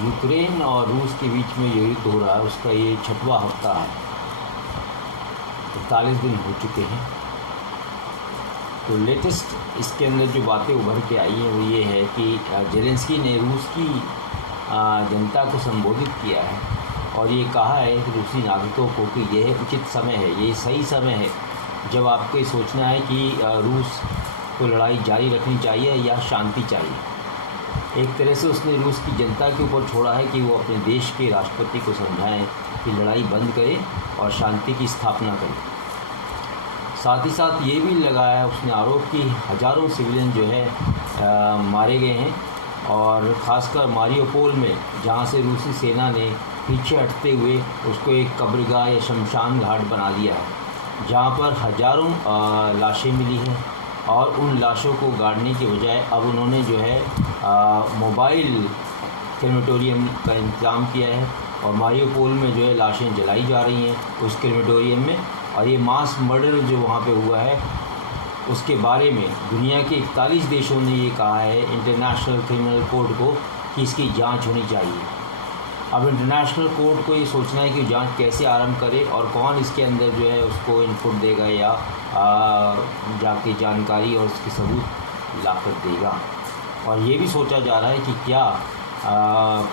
Ukraine और रूस के बीच में ये युद्ध हो रहा है, उसका ये 6वां हफ्ता है। 41 दिन हो चुके हैं। तो लेटेस्ट इसके अंदर जो बातें उभर के आई हैं वो ये है कि जेलेंस्की ने रूस की जनता को संबोधित किया है और ये कहा है कि रूसी नागरिकों को कि यह उचित समय है, ये सही समय है जब आपको ये सोचना है कि रूस को लड़ाई जारी रखनी चाहिए या शांति चाहिए। एक तरह से उसने रूस की जनता के ऊपर छोड़ा है कि वो अपने देश के राष्ट्रपति को समझाएं कि लड़ाई बंद करें और शांति की स्थापना करें। साथ ही साथ ये भी लगाया उसने आरोप कि हज़ारों सिविलियन जो है मारे गए हैं और ख़ासकर मारियोपोल में, जहाँ से रूसी सेना ने पीछे हटते हुए उसको एक कब्रगाह या शमशान घाट बना दिया है, जहाँ पर हज़ारों लाशें मिली हैं। और उन लाशों को गाड़ने के बजाय अब उन्होंने जो है मोबाइल क्रेमेटोरियम का इंतज़ाम किया है और मारियोपोल में जो है लाशें जलाई जा रही हैं उस क्रेमेटोरियम में। और ये मास मर्डर जो वहाँ पे हुआ है उसके बारे में दुनिया के 41 देशों ने ये कहा है इंटरनेशनल क्रिमिनल कोर्ट को कि इसकी जांच होनी चाहिए। अब इंटरनेशनल कोर्ट को ये सोचना है कि जांच कैसे आरंभ करे और कौन इसके अंदर जो है उसको इनपुट देगा या जाके जानकारी और उसके सबूत लाकर देगा। और ये भी सोचा जा रहा है कि क्या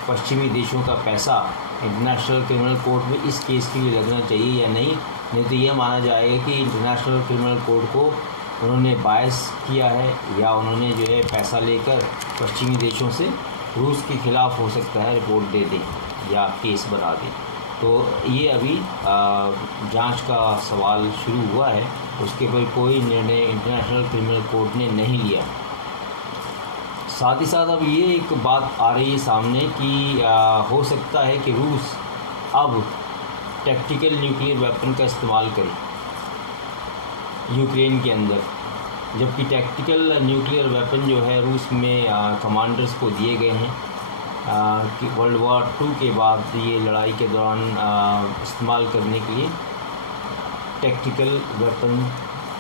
पश्चिमी देशों का पैसा इंटरनेशनल क्रिमिनल कोर्ट में इस केस के लिए लगना चाहिए या नहीं तो ये माना जाएगा कि इंटरनेशनल क्रिमिनल कोर्ट को उन्होंने बायस किया है या उन्होंने जो है पैसा लेकर पश्चिमी देशों से रूस के ख़िलाफ़ हो सकता है रिपोर्ट दे दें या केस बना दें। तो ये अभी जांच का सवाल शुरू हुआ है, उसके पर कोई निर्णय इंटरनेशनल क्रिमिनल कोर्ट ने नहीं लिया। साथ ही साथ अब ये एक बात आ रही है सामने कि हो सकता है कि रूस अब टैक्टिकल न्यूक्लियर वेपन का इस्तेमाल करे यूक्रेन के अंदर, जबकि टैक्टिकल न्यूक्लियर वेपन जो है रूस में कमांडर्स को दिए गए हैं कि वर्ल्ड वॉर 2 के बाद ये लड़ाई के दौरान इस्तेमाल करने के लिए टैक्टिकल वेपन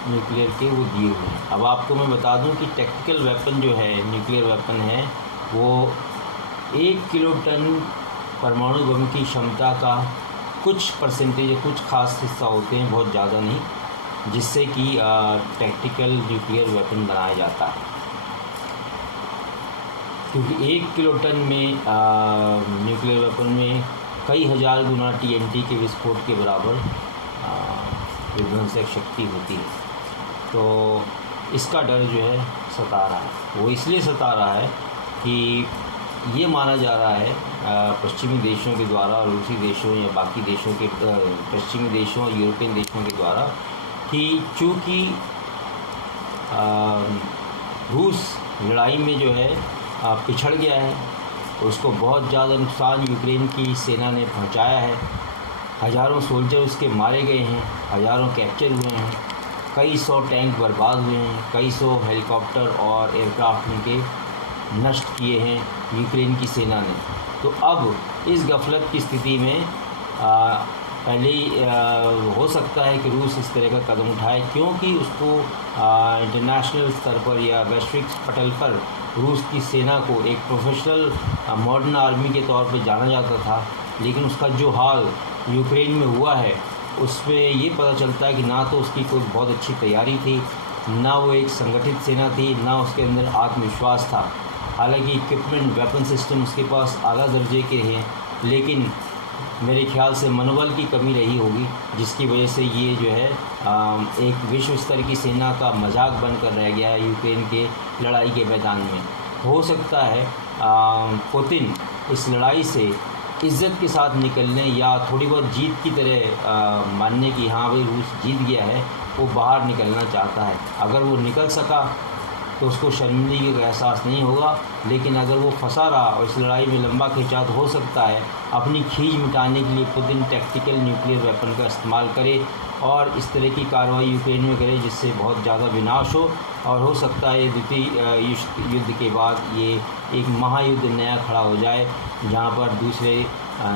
न्यूक्लियर के वो दिए हुए हैं। अब आपको मैं बता दूं कि टैक्टिकल वेपन जो है न्यूक्लियर वेपन है वो 1 किलोटन परमाणु बम की क्षमता का कुछ परसेंटेज, कुछ खास हिस्सा होते हैं, बहुत ज़्यादा नहीं, जिससे कि टैक्टिकल न्यूक्लियर वेपन बनाया जाता है। क्योंकि 1 किलोटन में न्यूक्लियर वेपन में कई हज़ार गुना TNT के विस्फोट के बराबर विध्वंसक शक्ति होती है। तो इसका डर जो है सता रहा है। वो इसलिए सता रहा है कि ये माना जा रहा है पश्चिमी देशों के द्वारा, रूसी देशों या बाकी देशों के पश्चिमी देशों और यूरोपियन देशों के द्वारा कि चूँकि रूस लड़ाई में जो है पिछड़ गया है, तो उसको बहुत ज़्यादा नुकसान यूक्रेन की सेना ने पहुंचाया है। हज़ारों सोल्जर उसके मारे गए हैं, हज़ारों कैप्चर हुए हैं, कई सौ टैंक बर्बाद हुए हैं, कई सौ हेलीकॉप्टर और एयरक्राफ्ट उनके नष्ट किए हैं यूक्रेन की सेना ने। तो अब इस गफलत की स्थिति में पहले हो सकता है कि रूस इस तरह का कदम उठाए, क्योंकि उसको इंटरनेशनल स्तर पर या वैश्विक पटल पर रूस की सेना को एक प्रोफेशनल मॉडर्न आर्मी के तौर पर जाना जाता था। लेकिन उसका जो हाल यूक्रेन में हुआ है उसमें ये पता चलता है कि ना तो उसकी कोई बहुत अच्छी तैयारी थी, ना वो एक संगठित सेना थी, ना उसके अंदर आत्मविश्वास था। हालांकि इक्विपमेंट, वेपन सिस्टम उसके पास आला दर्जे के हैं, लेकिन मेरे ख्याल से मनोबल की कमी रही होगी, जिसकी वजह से ये जो है एक विश्व स्तर की सेना का मजाक बनकर रह गया है यूक्रेन के लड़ाई के मैदान में। हो सकता है पुतिन इस लड़ाई से इज़्ज़त के साथ निकलने या थोड़ी बहुत जीत की तरह मानने की हाँ भाई रूस जीत गया है, वो बाहर निकलना चाहता है। अगर वो निकल सका तो उसको शर्मिंदगी का एहसास नहीं होगा, लेकिन अगर वो फंसा रहा और इस लड़ाई में लंबा खिंचा तो हो सकता है अपनी खींच मिटाने के लिए पुतिन टैक्टिकल न्यूक्लियर वेपन का इस्तेमाल करे और इस तरह की कार्रवाई यूक्रेन में करे जिससे बहुत ज़्यादा विनाश हो। और हो सकता है द्वितीय युद्ध के बाद ये एक महायुद्ध नया खड़ा हो जाए, जहाँ पर दूसरे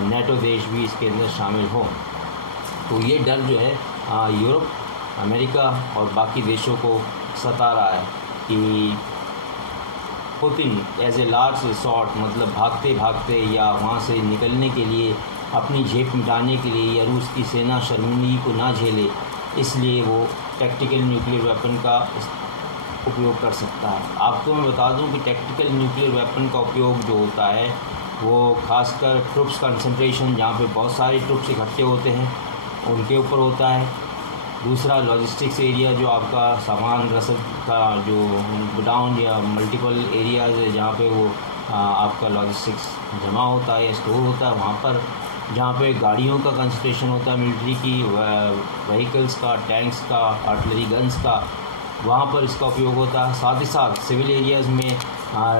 नेटो देश भी इसके अंदर शामिल हों। तो ये डर जो है यूरोप, अमेरिका और बाकी देशों को सता रहा है कि Putin as a last resort, मतलब भागते भागते या वहाँ से निकलने के लिए, अपनी झेप मिटाने के लिए, या रूस की सेना शर्मिंदगी को ना झेले, इसलिए वो टैक्टिकल न्यूक्लियर वेपन का उपयोग कर सकता है। आपको मैं बता दूं कि टैक्टिकल न्यूक्लियर वेपन का उपयोग जो होता है वो खासकर ट्रुप्स कंसंट्रेशन, जहाँ पे बहुत सारे ट्रुप्स इकट्ठे होते हैं, उनके ऊपर होता है। दूसरा लॉजिस्टिक्स एरिया, जो आपका सामान रसद का जो गोडाउन या मल्टीपल एरियाज़ है जहाँ पे वो आपका लॉजिस्टिक्स जमा होता है या स्टोर होता है, वहाँ पर जहाँ पे गाड़ियों का कंसंट्रेशन होता है, मिलिट्री की व्हीकल्स का, टैंक्स का, आर्टिलरी गन्स का, वहाँ पर इसका उपयोग होता है। साथ ही साथ सिविल एरियाज़ में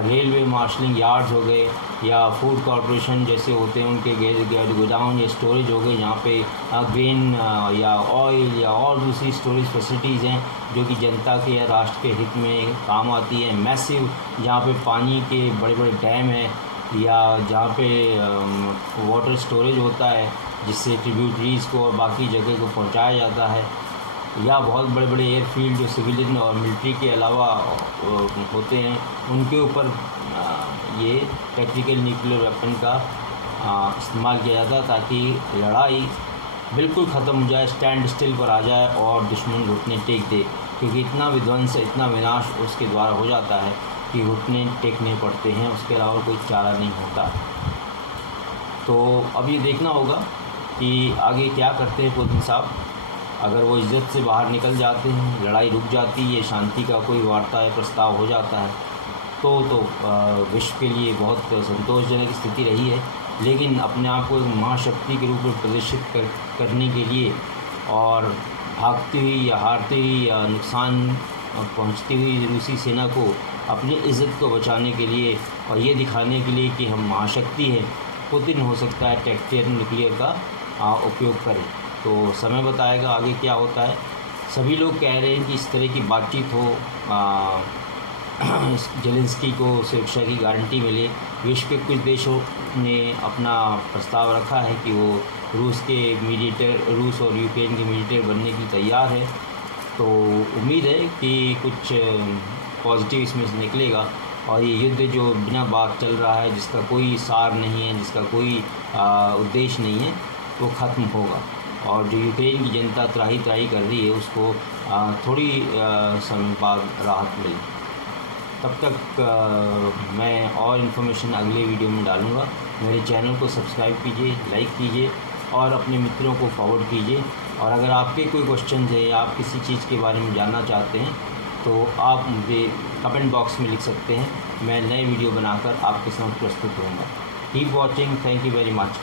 रेलवे मार्शलिंग यार्ड्स हो गए या फूड कॉरपोरेशन जैसे होते हैं, उनके गोडाउन या स्टोरेज हो गए, जहाँ पे ग्रेन या ऑयल या और दूसरी स्टोरेज फैसिलिटीज़ हैं जो कि जनता के या राष्ट्र के हित में काम आती है। मैसिव, जहाँ पे पानी के बड़े बड़े डैम हैं या जहाँ पे वाटर स्टोरेज होता है जिससे ट्रिब्यूटरीज़ को और बाकी जगह को पहुँचाया जाता है, या बहुत बड़े बड़े एयरफील्ड जो सिविलियन और मिलिट्री के अलावा होते हैं, उनके ऊपर ये टैक्टिकल न्यूक्लियर वेपन का इस्तेमाल किया जाता है ताकि लड़ाई बिल्कुल ख़त्म हो जाए, स्टैंड स्टिल पर आ जाए और दुश्मन घुटने टेक दे, क्योंकि इतना विध्वंस, इतना विनाश उसके द्वारा हो जाता है कि घुटने टेकने पड़ते हैं, उसके अलावा कोई चारा नहीं होता। तो अब ये देखना होगा कि आगे क्या करते हैं पुतिन साहब। अगर वो इज़्ज़त से बाहर निकल जाते हैं, लड़ाई रुक जाती है, शांति का कोई वार्ता या प्रस्ताव हो जाता है, तो विश्व के लिए बहुत संतोषजनक स्थिति रही है। लेकिन अपने आप को एक महाशक्ति के रूप में प्रदर्शित करने के लिए और भागती हुई या हारती हुई या नुकसान पहुंचती हुई रूसी सेना को अपनी इज़्ज़त को बचाने के लिए और ये दिखाने के लिए कि हम महाशक्ति हैं, पुतिन हो सकता है टैक्टिकल न्यूक्लियर का उपयोग करें। तो समय बताएगा आगे क्या होता है। सभी लोग कह रहे हैं कि इस तरह की बातचीत हो, जेलेंस्की को सुरक्षा की गारंटी मिले। विश्व के कुछ देशों ने अपना प्रस्ताव रखा है कि वो रूस और यूक्रेन के मीडिएटर बनने की तैयार है। तो उम्मीद है कि कुछ पॉजिटिव इसमें से निकलेगा और ये युद्ध जो बिना बात चल रहा है, जिसका कोई सार नहीं है, जिसका कोई उद्देश्य नहीं है, वो ख़त्म होगा। और जो यूक्रेन की जनता त्राही कर रही है, उसको थोड़ी समय बाद राहत मिले। तब तक मैं और इन्फॉर्मेशन अगले वीडियो में डालूँगा। मेरे चैनल को सब्सक्राइब कीजिए, लाइक कीजिए और अपने मित्रों को फॉरवर्ड कीजिए। और अगर आपके कोई क्वेश्चन है या आप किसी चीज़ के बारे में जानना चाहते हैं तो आप मुझे कमेंट बॉक्स में लिख सकते हैं। मैं नए वीडियो बनाकर आपके समक्ष प्रस्तुत होऊंगा। Keep watching, thank you very much.